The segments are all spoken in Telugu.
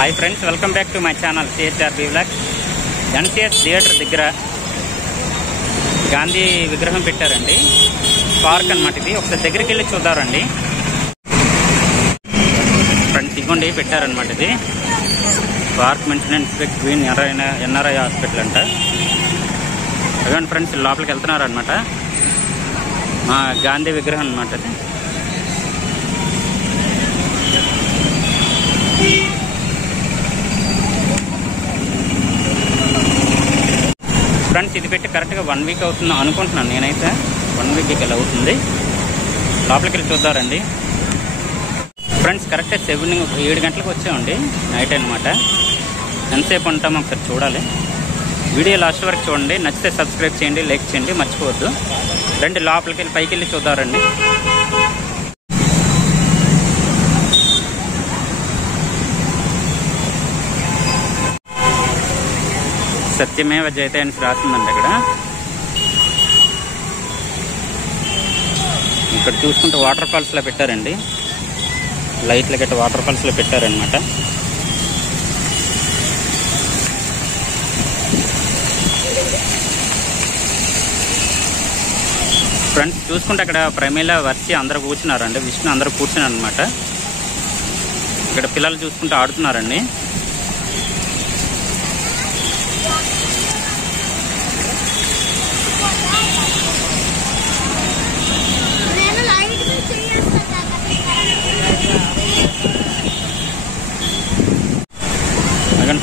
Hi friends, welcome back to my channel CHRB vlogs. NCS theatre దగ్గర గాంధీ విగ్రహం పెట్టారండి. పార్క్ అన్నమాట ఇది. ఒకసారి దగ్గరికి వెళ్ళి చూద్దారండి ఫ్రెండ్స్. ఇవ్వండి పెట్టారనమాట ఇది. Park maintenance green NRI hospital అంట. అదేంటి ఫ్రెండ్స్, లోపలికి వెళ్తున్నారనమాట. మా గాంధీ విగ్రహం అనమాట అది. ఫ్రెండ్స్ ఇది పెట్టి కరెక్ట్గా 1 వీక్ అవుతుంది అనుకుంటున్నాను నేనైతే. 1 వీక్ ఇలా అవుతుంది. లోపలికి వెళ్ళి చూద్దారండి ఫ్రెండ్స్. కరెక్ట్గా 7 గంటలకు వచ్చామండి, నైట్ అనమాట. ఎంతసేపు ఉంటామో ఒకసారి చూడాలి. వీడియో లాస్ట్ వరకు చూడండి. నచ్చితే సబ్స్క్రైబ్ చేయండి, లైక్ చేయండి, మర్చిపోవద్దు. రండి లోపలికి వెళ్ళి పైకి వెళ్ళి చూద్దారండి. సత్యమేవ జయతే అని రాస్తుందండి ఇక్కడ. ఇక్కడ చూసుకుంటే వాటర్ ఫాల్స్ లో పెట్టారండి. లైట్ల గట్ట వాటర్ ఫాల్స్ లో పెట్టారనమాట. ఫ్రెండ్స్ చూసుకుంటే అక్కడ ప్రమీల, వర్షి అందరూ కూర్చున్నారండి. విష్ణు అందరూ కూర్చున్నారు అనమాట. ఇక్కడ పిల్లలు చూసుకుంటూ ఆడుతున్నారండి.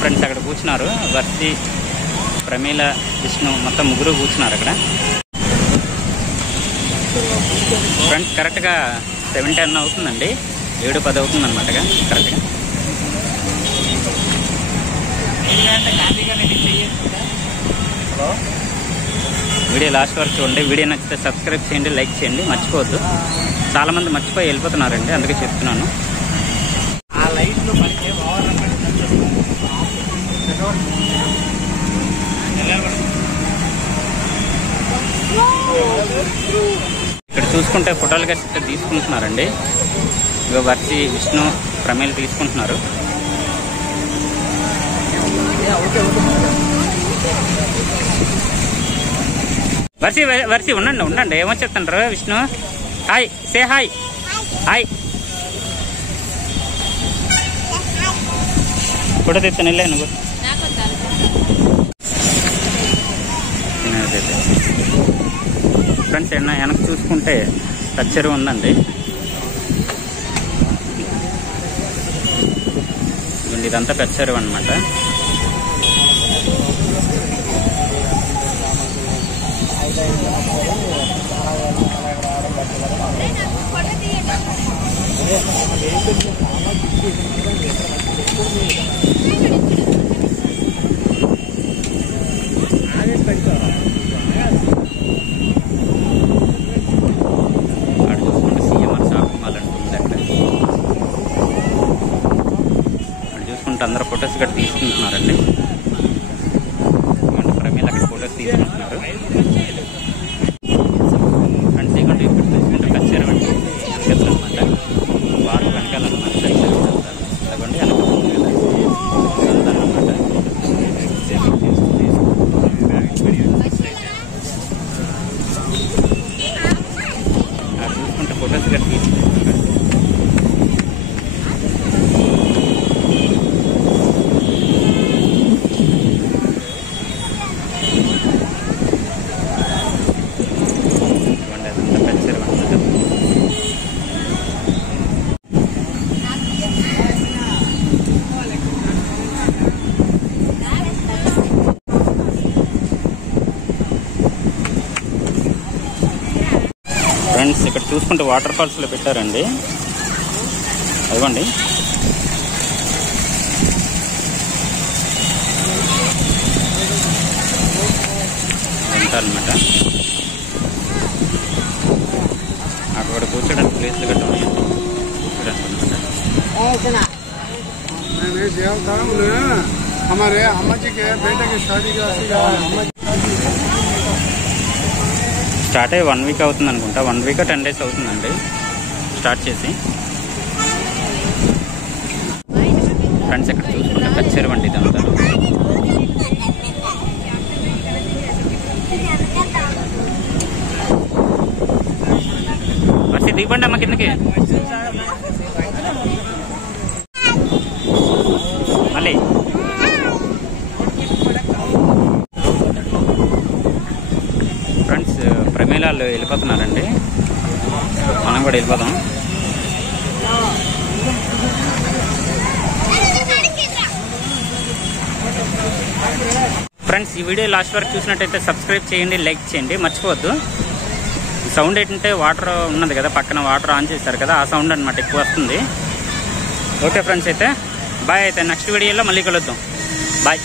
ఫ్రెండ్స్ అక్కడ కూర్చున్నారు. వర్షి, ప్రమీల, విష్ణు మొత్తం ముగ్గురు కూర్చున్నారు అక్కడ. ఫ్రెండ్స్ కరెక్ట్గా 7:10 అవుతుందండి. 7:10 అవుతుంది అనమాట కరెక్ట్గా. వీడియో లాస్ట్ వరకు చూడండి. వీడియో నచ్చితే సబ్స్క్రైబ్ చేయండి, లైక్ చేయండి, మర్చిపోవద్దు. చాలా మంది మర్చిపోయి వెళ్ళిపోతున్నారండి, అందుకే చెప్తున్నాను. ఇక్కడ చూసుకుంటే ఫోటోలు గట్ట తీసుకుంటున్నారండి. ఇక వర్షి, విష్ణు, ప్రమేలు తీసుకుంటున్నారు. వర్షి ఉండండి ఏమొచ్చేస్తున్నారు. Vishnu hi, say hi. Hi photo తీస్తాను, వెళ్ళా నువ్వు. ఫ్రెండ్స్ వెనక్కి చూసుకుంటే కచ్చెరువు ఉందండి. ఇదంతా కచ్చెరువు అనమాట. అందరూ ఫొటోస్ గట్రా తీసుకుంటున్నారండి. ప్రమేలు అక్కడ ఫొటోస్ తీసుకుంటున్నారు. ఫ్రెండ్స్ ఇవ్వండి ఇప్పుడు చూసుకుంటే కచ్చేరు అండి వెనకాల అనమాట. వారు వెనకాలన్నమాట. ఇవ్వండి అనమాట. చూసుకుంటే ఫొటోస్ గట్రా తీసుకుంటున్నారు. ఫ్రెండ్స్ ఇక్కడ చూసుకుంటే వాటర్ ఫాల్స్ లో పెట్టారండి. అదిగోండి అనమాట. అక్కడ కూర్చోడానికి ప్లేస్లు గట్రా ఉన్నాయండి, కూర్చోడానికి అనమాట. స్టార్ట్ అయ్యి 1 వీక్ అవుతుంది అనుకుంటా. 1 వీక్ 10 డేస్ అవుతుందండి స్టార్ట్ చేసి. ఫ్రెండ్స్ ఇక్కడ చూసుకుంటే పెద్ద చెరువు అండి ఇదంతా. వచ్చి దిగండి అమ్మ కిందకి. మళ్ళీ ఫ్రెండ్స్ ప్రమేలాలు వెళ్ళిపోతున్నారండి, మనం కూడా వెళ్ళిపోదాం. ఫ్రెండ్స్ ఈ వీడియో లాస్ట్ వరకు చూసినట్టయితే సబ్స్క్రైబ్ చేయండి, లైక్ చేయండి, మర్చిపోవద్దు. సౌండ్ ఏంటంటే వాటర్ ఉన్నది కదా పక్కన, వాటర్ ఆన్ చేశారు కదా, ఆ సౌండ్ అనమాట ఎక్కువ వస్తుంది. ఓకే ఫ్రెండ్స్, అయితే బాయ్. అయితే నెక్స్ట్ వీడియోలో మళ్ళీ కలుద్దాం. బాయ్.